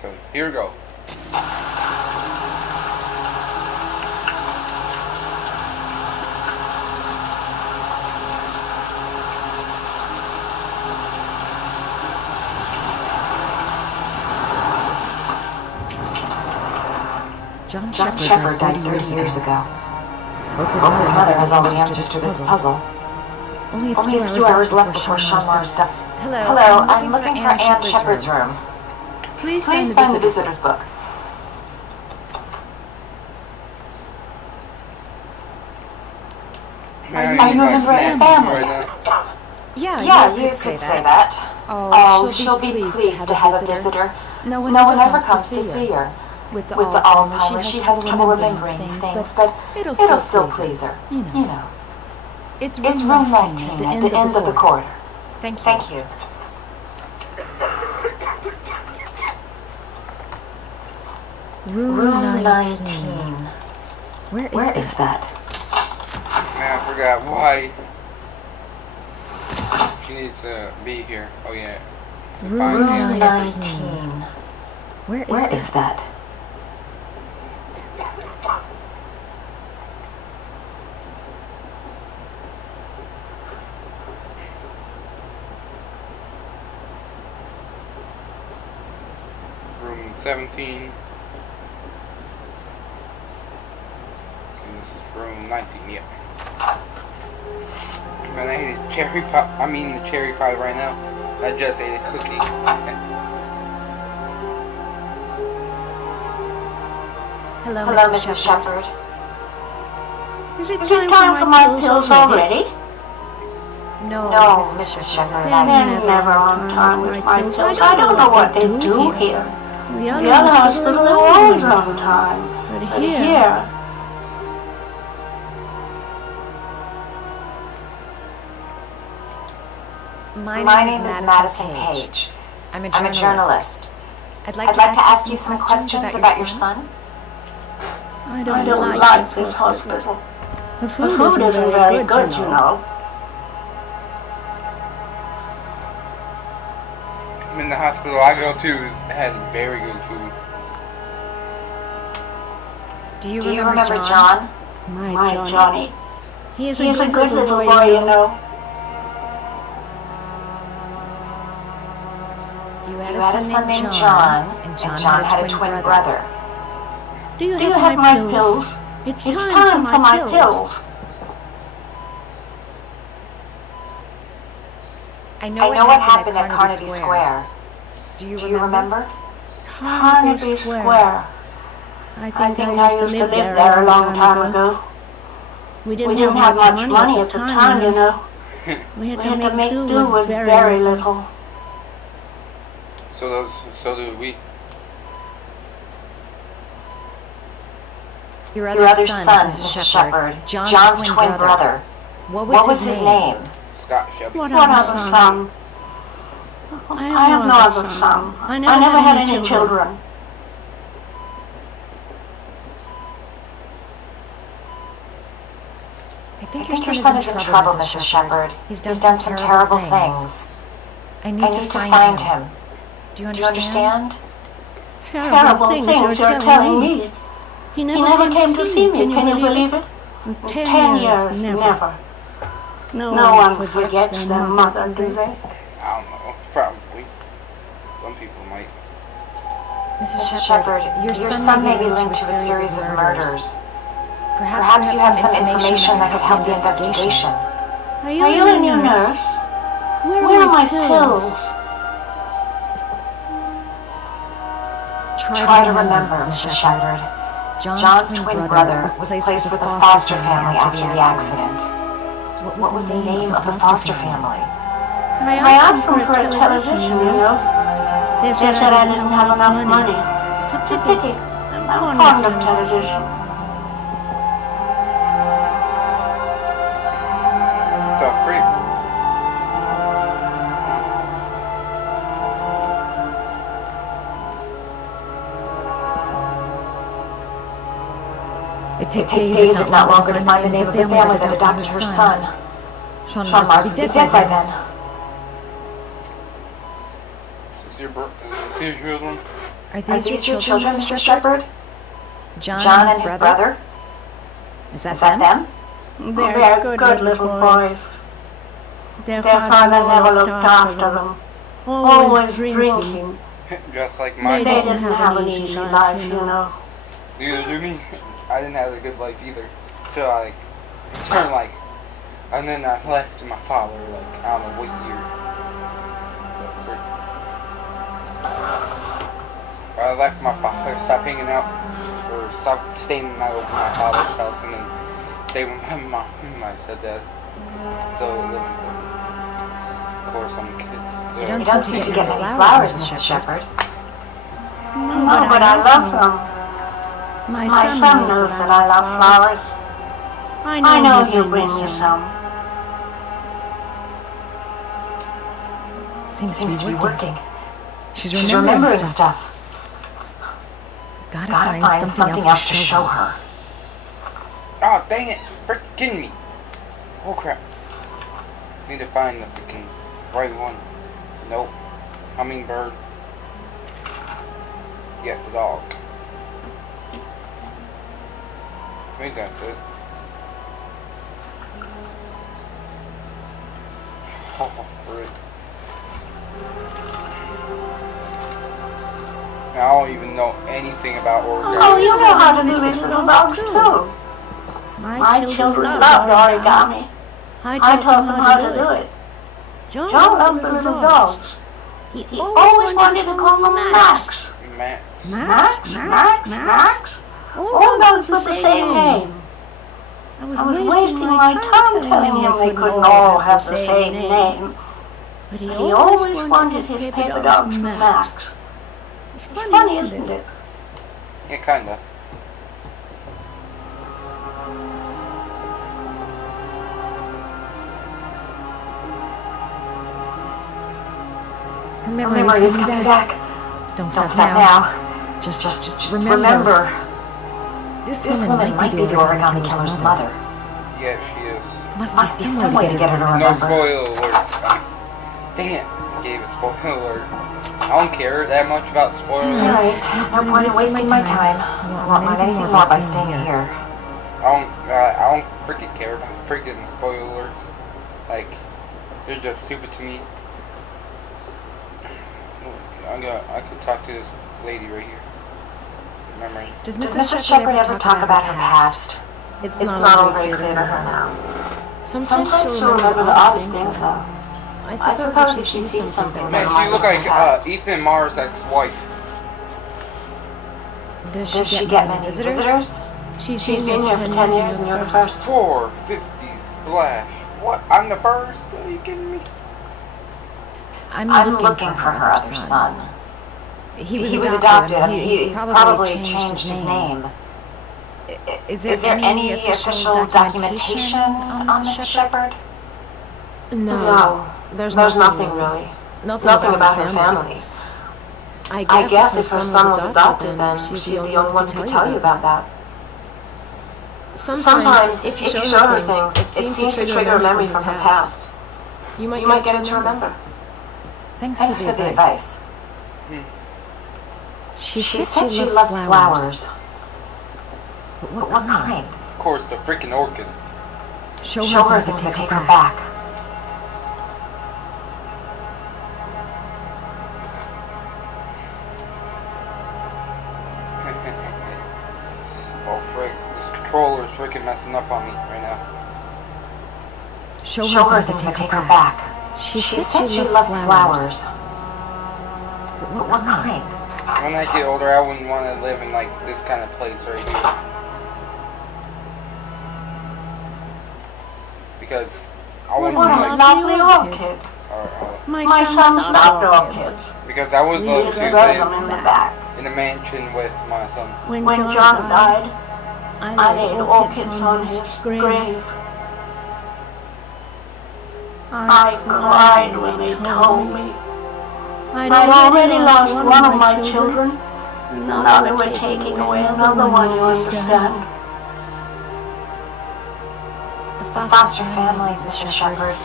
So here we go. John Sheperd died 30 years ago. Hope his mother has all the answers to this puzzle. Only a few hours left before Shamlar's death. Hello, I'm looking for Anne Sheperd's room. Please find the visitor's book. Are you a member of the family? Right Yeah, you could say that. Oh, she'll be pleased to have a visitor. No one ever comes to see her. With the Alzheimer's, she has trouble remembering things, but it'll still please her. You know. It's room 19 at the end of the corridor. Thank you. Room 19. Where is that? Man, I forgot why she needs to be here. Oh yeah. Room 19. Where is that? Room 17. And this is room 19, yeah. Man, I ate a cherry pie. I'm eating the cherry pie right now. I just ate a cookie. Hello, Mrs. Sheperd. Is it time for my pills already? No, Mrs. Sheperd. They're never on time with my pills. I don't know what they do here. The other hospital, they're always on time. But here... My name is Madison Page. I'm a journalist. I'd like to ask you some questions about your son. I don't like this hospital. The food isn't very good, you know. In the hospital I go to has very good food. Do you remember John? My Johnny. He's a good little boy, you know. You had a son named John, and John had a twin brother. Do you have my pills? It's time for my pills. I know what happened at Carnegie Square. Do you remember? Carnegie Square. I think I used to live there a long time ago. We didn't have much money at the time, you know. We had to make do with very little. So do we. Your other son, Mrs. Sheperd, John's twin brother. What was his name? Scott Sheperd. What other son? I have no other son. I never had any children. I think your son is in trouble, Mrs. Sheperd. He's done some terrible things. I need to find him. Do you understand? Terrible things you're telling me. He never came to see me. Can you believe it? 10 years, never. No one forgets their mother, do they? I don't know. Probably. Some people might. Mrs. Sheperd, your son may be linked to a series of murders. Perhaps you have some information that could help the investigation. Are you a new nurse? Where are my pills? Try to remember, Mrs. Sheperd. John's twin brother was placed with the foster family after the accident. What was the name of the foster family? I asked them for a television, you know. They said I didn't have enough money. It's a pity. I'm fond of television. The freak. It takes days, if not longer, to find the name of the family that adopted her son. Sean Mars would be dead by then. Is this your children? Are these your children, Mr. Sheperd? John and his brother? Is that them? They're good little boys. Their father never looked after them. Always drinking. Just like mine. They didn't have an easy life, you know. Neither do me. I didn't have a good life either. Till I turned and then I left my father I don't know what year. I left my father, stopped hanging out, or stopped staying the night over my father's house, and then stayed with my mom and my stepdad. Still living good. Of course, I'm kids. You don't seem to get many flowers, Mr. Sheperd. No, but I love them. My son knows that I love flowers. I know he'll bring me some. Seems to be working. She's remembering stuff. Gotta find something else to show her. Oh, dang it! Freaking me! Oh crap. Need to find the freaking right one. Nope. Hummingbird. Get the dog. I think that's it. Oh, frick. I don't even know anything about origami. Oh, you know how to do these little dogs too. My children loved origami. I taught them how to do it. John loved the little dogs. He always wanted to call them Max. Max. Max? All dogs with the same name. I was wasting my time telling him they couldn't all have the same name. But he always wanted his paper dogs Max. It's funny, isn't it? Yeah, kinda. Her memory is coming back. Don't stop now. Just remember. This woman might be the origami killer's mother. Yeah, she is. Must be some way to get her to remember. No spoiler alerts. Dang it. Gave a spoiler alert. I don't care that much about spoiler alerts. No point in wasting my time. I won't want anything more by staying here. I don't freaking care about freaking spoiler alerts. They're just stupid to me. I could talk to this lady right here. Memory. Does Mrs. Sheperd ever talk about her past? It's not all very clear to her now. Sometimes she'll remember the oddest things, though. I suppose if she sees something. Man, she look like Ethan Mars' ex-wife. Does she get many visitors? She's been here for 10 years and you're the first. 450 splash. What? I'm the first? Are you kidding me? I'm looking for her other son. He was adopted. He's probably changed his name. Is there any official documentation on Mrs. Sheperd? No. There's nothing really. Nothing about her family. I guess if her son was adopted, then she's the only one who could tell you about that. Sometimes, if you show her things, it seems to trigger a memory from her past. You might get her to remember. Thanks for the advice. She said she loved flowers. But what kind? Of course, the freaking orchid. Show her things that take her back. Oh, frick. This controller is freaking messing up on me right now. Show her things that take her back. She said she loved flowers. But what kind? When I get older, I wouldn't want to live in this kind of place right here. Because I wouldn't What a lovely orchid. My son's loved orchids. Because I would love to them in the back. live in a mansion with my son. When John died, I laid orchids on his grave. I cried when they told me. I'd already lost one of my children, and now they were taking away another one, you understand. The foster family, Mrs. Sheperd.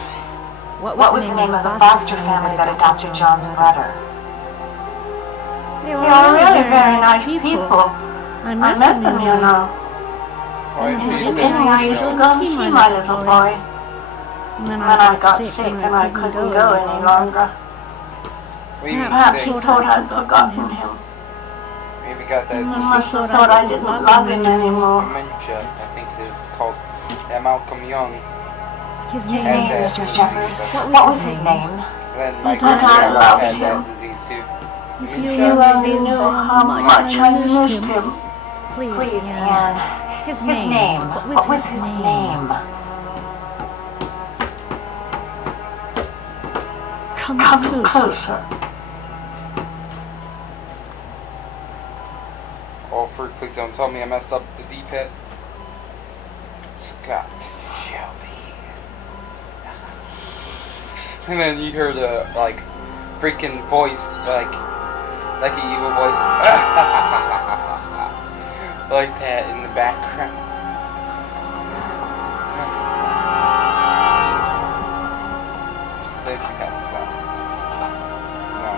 What was the name of the foster family that adopted John's brother? They are really very nice people. I met them, you know. Why In the she beginning, I used to go and see my little boy. And then I got sick and I couldn't go any longer. Perhaps he thought I'd forgotten him. Maybe got that He must have thought I didn't love him anymore. dementia, I think it is called. That Malcolm Young. His name Has is that Sheperd. disease. What was his name? Then my But I grandpa love had him. that disease too. If you only knew how much I missed him. Please, Anne. Anne. His name. What was his name? Come closer. Oh, freak, please don't tell me I messed up the D-pad. Scott Shelby. And then you hear the, like, freaking voice, like an evil voice. Like that in the background. Please pass it on. No.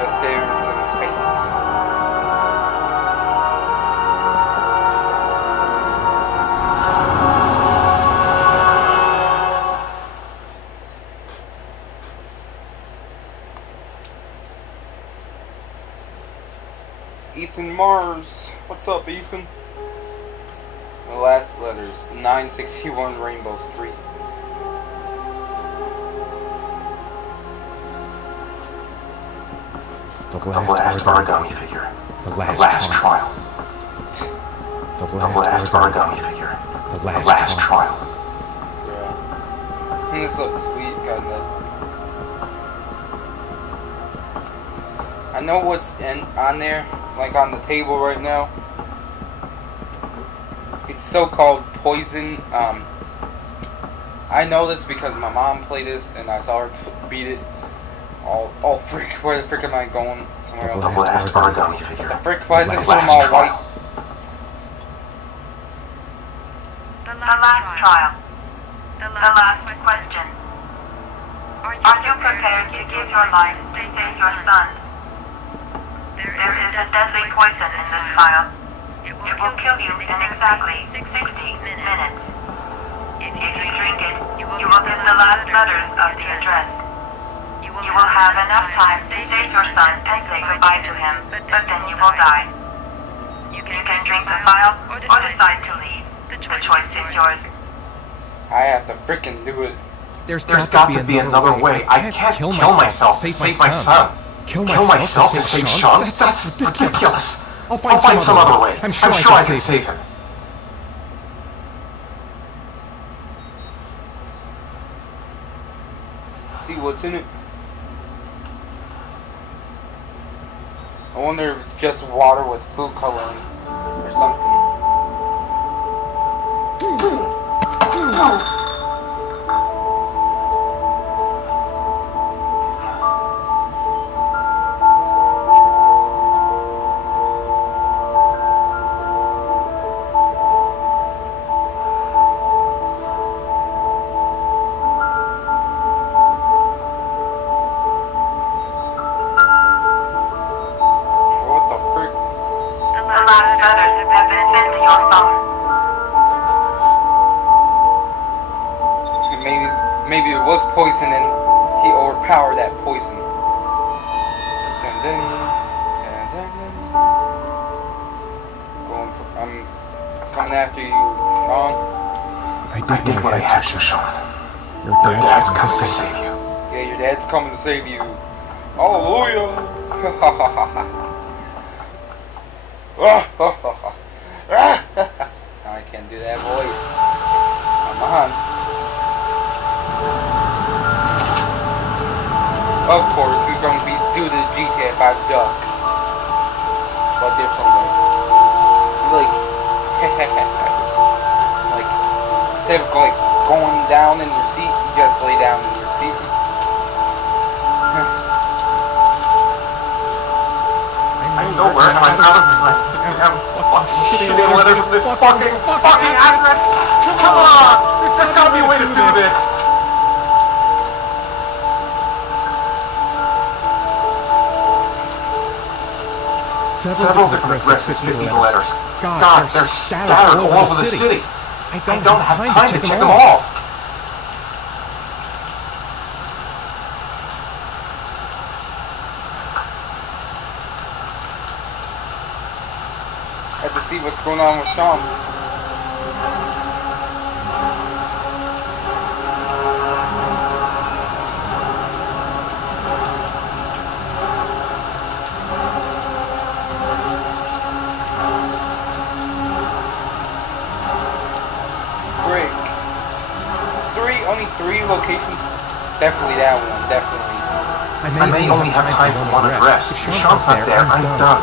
Just stairs in space. Ethan Mars. What's up, Ethan? The last letters. 961 Rainbow Street. The last origami figure. The last trial. The last origami figure. The last trial. Yeah. And this looks sweet, kinda. I know what's on there, like on the table right now. It's so-called poison. I know this because my mom played this and I saw her beat it. Oh frick, where the frick am I going? Somewhere else. The last origami figure. What the frick, why is this room all white? The last trial. The last question. Are you prepared to give your life to save your son? There is a deadly poison in this vial. It will kill you in exactly 60 minutes. If you drink it, you will get the last letters of the address. You will have enough time to save your son and say goodbye to him, but then you will die. You can drink the vial or decide to leave. The choice is yours. I have to frickin' do it. There's got to be another way. I can't kill myself to save my son. Kill myself to save Sean? That's ridiculous. I'll find some other way. I'm sure I can save him. See what's in it. I wonder if it's just water with food coloring or something. Maybe it was poison and he overpowered that poison. Dun, dun, dun, dun, dun. I'm coming after you, Sean. I did what I had to, Sean. Your dad's coming to save you. Yeah, your dad's coming to save you. Hallelujah! I can't do that voice. Come on. Of course, he's going to do the GTA 5 duck. But differently. Like, like, instead of like going down in your seat, you just lay down in your seat. I know where I'm out of shitty letter from this fucking address. Come on! There's gotta be a way to do this. Several different addresses fit these letters. God, they're scattered all over the city. I don't have time to check them all. I have to see what's going on with Sean. Only 3 locations. Definitely that one. Definitely. I may only have time for one address. If Sean's not there, I'm done.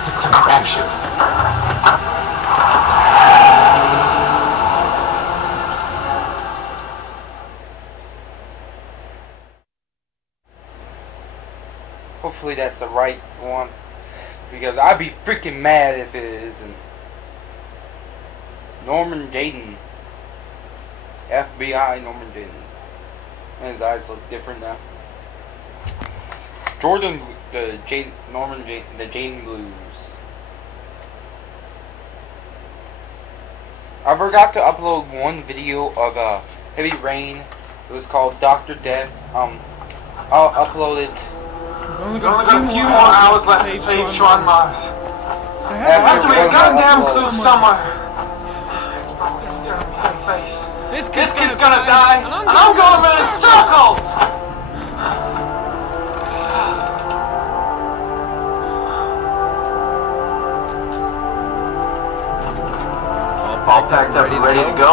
It's a crapshoot. Hopefully that's the right one, because I'd be freaking mad if it isn't. Norman Jayden. FBI Norman Jayden. And his eyes look different now. Jordan, the Jayden Blues. I forgot to upload one video of Heavy Rain. It was called Dr. Death. I'll upload it. We've only got a few more hours left to save Sean Mars. There has to be a goddamn suit somewhere. This kid's gonna die, and I'm going around in circles! All packed up and ready to go?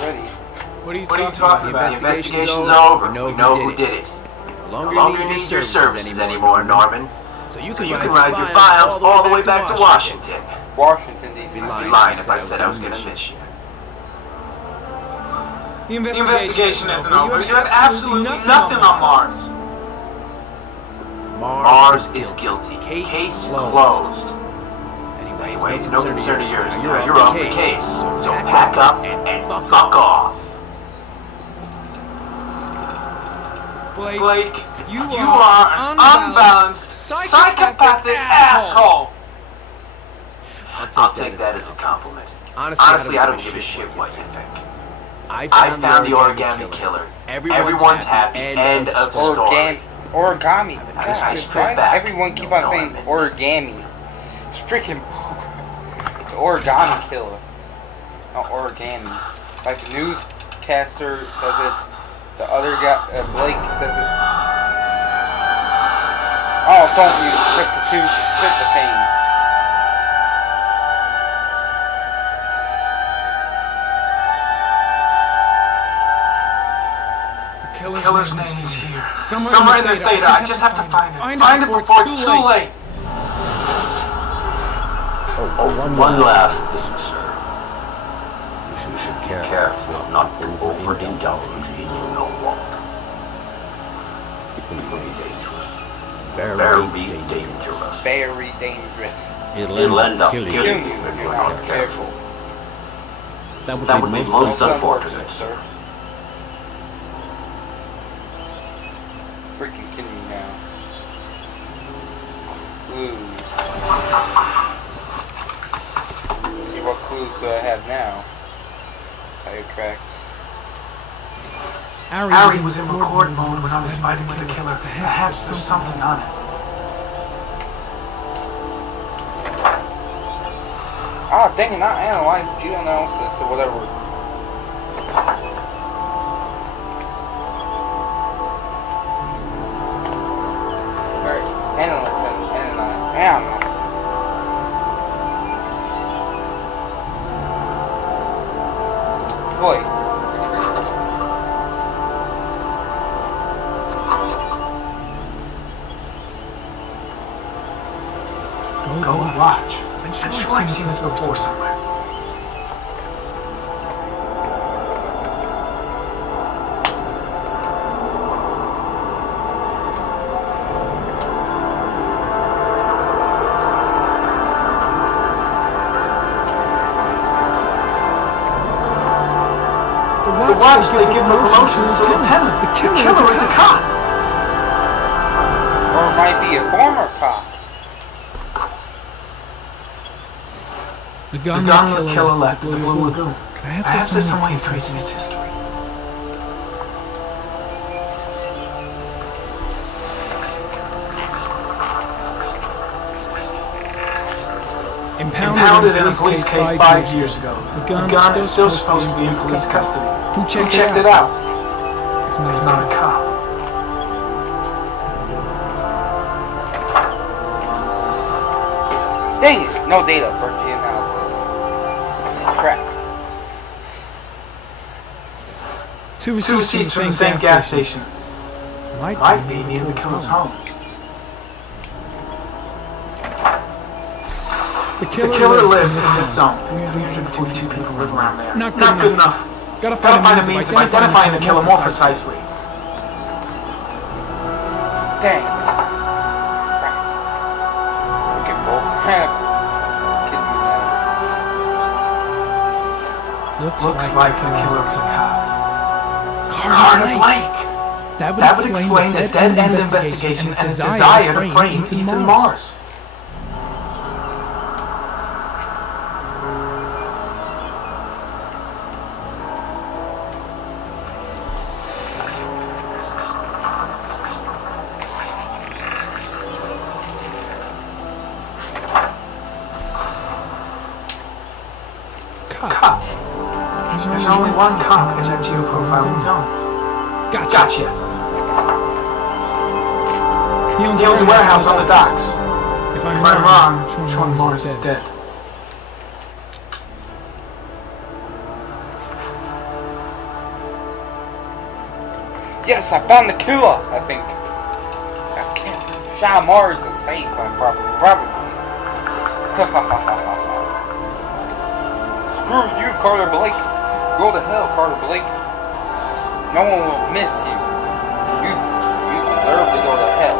Ready. What are you talking about? The investigation's over. We know who did it. No longer need your services anymore, Norman. So you can ride your files all the way back to Washington. Washington, D.C. I'd be lying if I said I was gonna miss you. The investigation isn't over. You have absolutely nothing on Mars. Mars is guilty. Case closed. Anyway, it's no concern of yours. You're off the case. So pack up and fuck off. Blake, you are an unbalanced, psychopathic asshole. I'll take that as a compliment. Honestly, I don't give a shit what you think. I found the origami killer. Everyone's happy. End of story. Origami. God, why does everyone keep on saying origami? It's freaking. It's origami killer, not origami. Like the newscaster says it. The other guy, Blake, says it. Oh, don't use tryptophan. Killer's name is here. Somewhere in this data. I just have to find it. Find it before it's too late. One last thing, sir. You should be careful not to overindulge in your walk. It can be dangerous. Very dangerous. Very dangerous. It'll end up killing you if you're not careful. That would be most unfortunate, sir. Freaking kidding me now. Clues. Let's see what clues do I have now. Firecracks. Ari was in record mode when I was fighting with the killer. Perhaps there's something on it. Ah, dang it, not analyze, geoanalysis, or whatever. Analyze. Boy. Go watch. I'm sure I've seen this before somewhere. Watch, they give promotions to lieutenant. The killer is a cop. Or it might be a former cop. The gun the killer left at the Blue Lagoon. Perhaps there's some way of tracing his history. Impounded in a police case 5 years ago. The gun is still supposed to be in police custody. Who checked it out? If not a cop. Dang it! No data for G analysis. Crap. Two receipts from the same gas station. Might be near the killer's home. The killer lives in this zone. 342 people live around there. Not good enough. Gotta find a means of identifying the killer more precisely. Dang. Crap. Look at both. Kidding me now. Looks like the killer was a cop. Carter Blake! That would explain the dead-end investigation and his desire to frame Ethan Mars. Cop. There's only one cop in that geoprofiling zone. Gotcha. He owns a warehouse on the docks. If I'm wrong, Sean Morris is dead. Yes, I found the killer, I think. Sean Mars is safe, probably. Screw you, Carter Blake. Go to hell, Carter Blake. No one will miss you. You deserve to go to hell.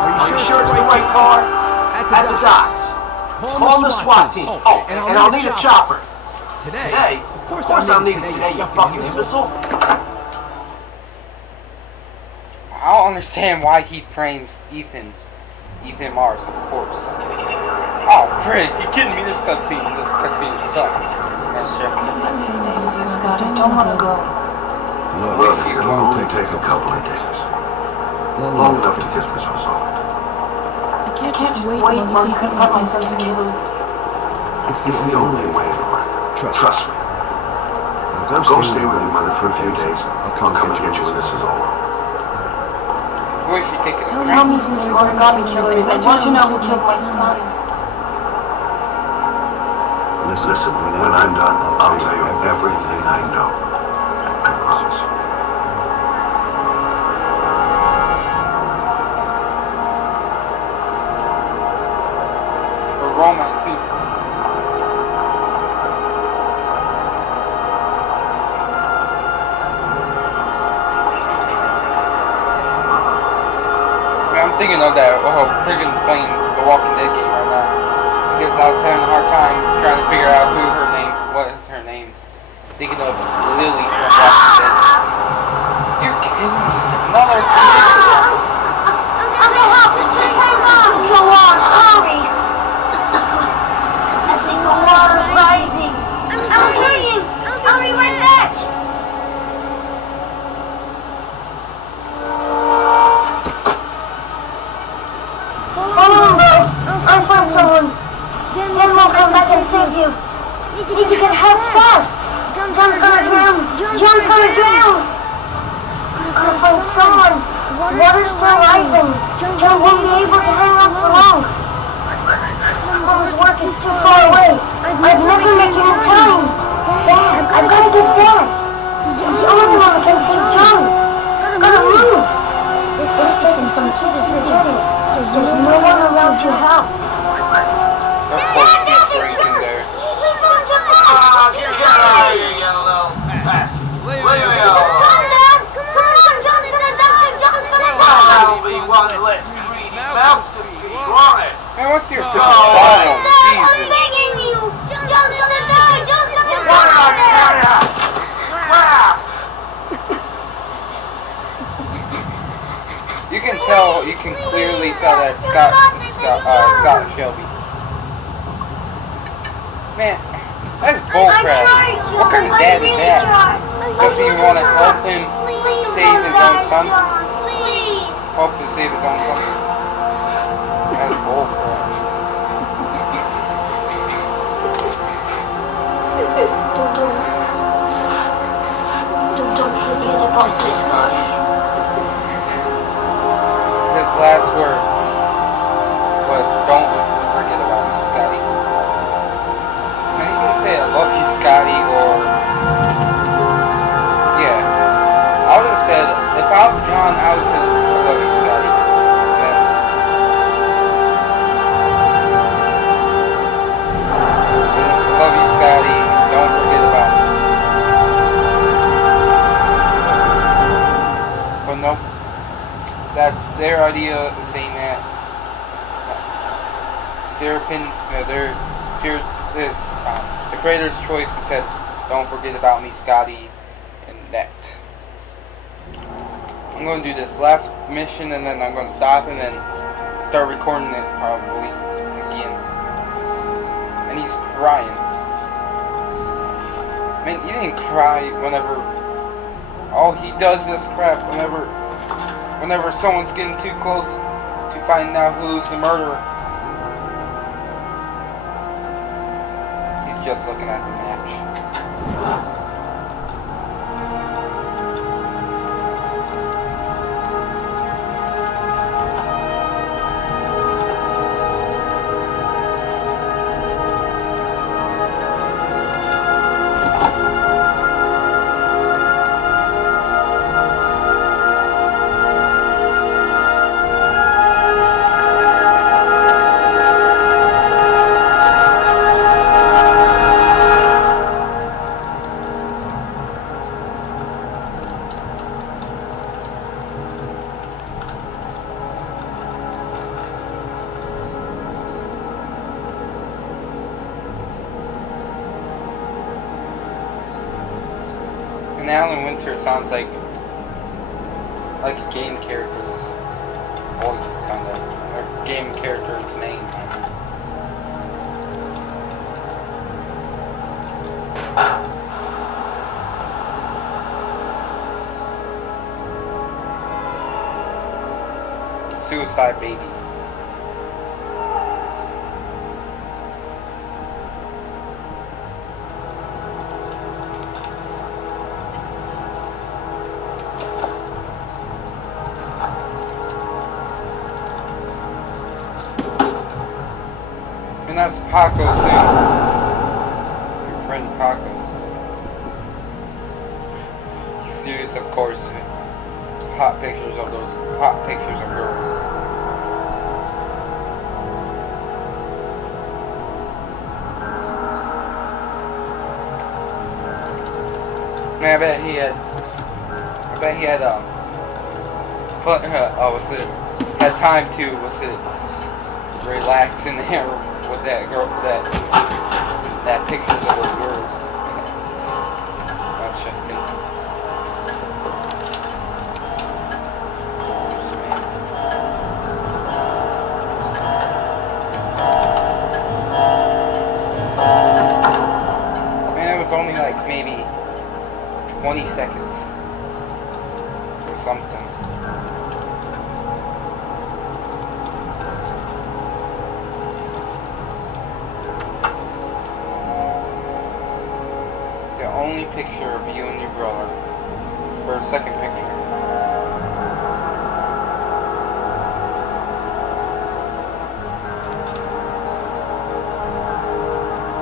Are you sure it's the right car? At the docks. Call the SWAT team. Oh, and I'll need a chopper. Today? Of course I'll need it today, you fucking imbecile. I don't understand why he frames Ethan Mars, of course. Oh, frick, you kidding me? This cutscene sucks. I don't want to go. Look, it will take a couple of days. Long enough to get this resolved. I can't just wait while you cut my son's killer. It's the only way to work. Trust me. Now go stay with him for a few days. I'll come get you when this is over. Where is she taking Tell me who the origami killer is. I want to know who killed my son. Listen, when I'm done, I'll tell you everything I know. I promise. For romance, too. I'm thinking of that friggin' playing the Walking Dead game right now. Because I was having a hard time trying to figure out what is her name. Thinking of Lily from Walking Dead. You're kidding me. Another I'm gonna have to say mom. Go on, hurry. I think the water's rising. I'm hurrying. I'll be right back. I'll find someone. Then we'll come back and save you. Need to get help fast. John's gonna drown. John's gonna drown. I'll find someone. The water's still rising. John won't be able to hang on for long. Mom's work is too far away. I'd never make it in time. Dad, I've gotta get back. He's the only one who can save John. Gotta move. This system's gonna keep us ready. There's no one around to help. Of course, he's drinking there. Get out of here, you little fat. Leave me alone. I'll be one less greedy mouth to be on it. Man, what's your problem? Jesus. You can clearly tell that Scott and Shelby. Man, that's bullcrap. What kind of dad is that? Doesn't even want to help him save his own son? Help him save his own son? That's bullcrap. Don't forget about this guy. His last words was, "Don't forget about me, Scotty." And he didn't say, "I love you, Scotty," or... Yeah. I would have said, if I was John, I would say, "I love you, Scotty." Then... I love you, Scotty. Don't forget about me. But nope. That's their idea of saying that. It's their opinion. The creator's choice and said, "Don't forget about me, Scotty," and that. I'm going to do this last mission and then I'm going to stop and then start recording it probably again. And he's crying. I mean, he didn't cry whenever... All he does is crap whenever someone's getting too close to finding out who's the murderer. He's just looking at the match. And Alan Winter sounds like a game character's voice, kind of, or game character's name. Suicide Baby. And that's Paco's name. Your friend Paco. He's serious, of course. Hot pictures of girls. Man, I bet he had had time to relax in there with that girl, that pictures of those girls. Oh shit, man, it was only like maybe 20 seconds or something. The only picture of you and your brother, or second picture.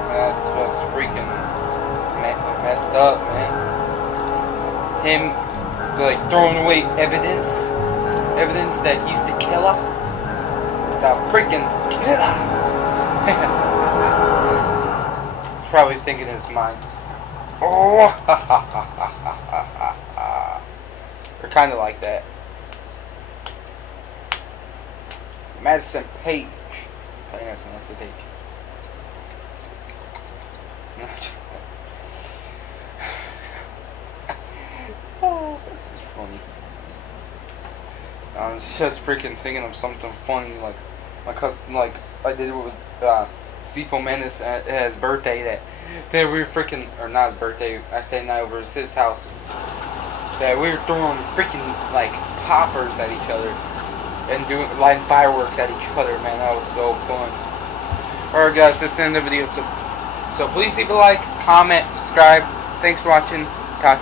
That's what's freaking messed up, man. Him, like, throwing away evidence that he's the killer. The freaking killer. He's probably thinking in his mind, oh, ha ha ha ha ha ha. Or kind of like that. Madison Page. I think that's the page. Oh, this is funny. I was just freaking thinking of something funny, like my cousin, like I did with Zipo Menace at his birthday that we were freaking, or not his birthday, I stayed the night over at his house, that we were throwing freaking like poppers at each other and lighting fireworks at each other, man. That was so fun. Alright guys, that's the end of the video, so please leave a like, comment, subscribe. Thanks for watching. Talk to you.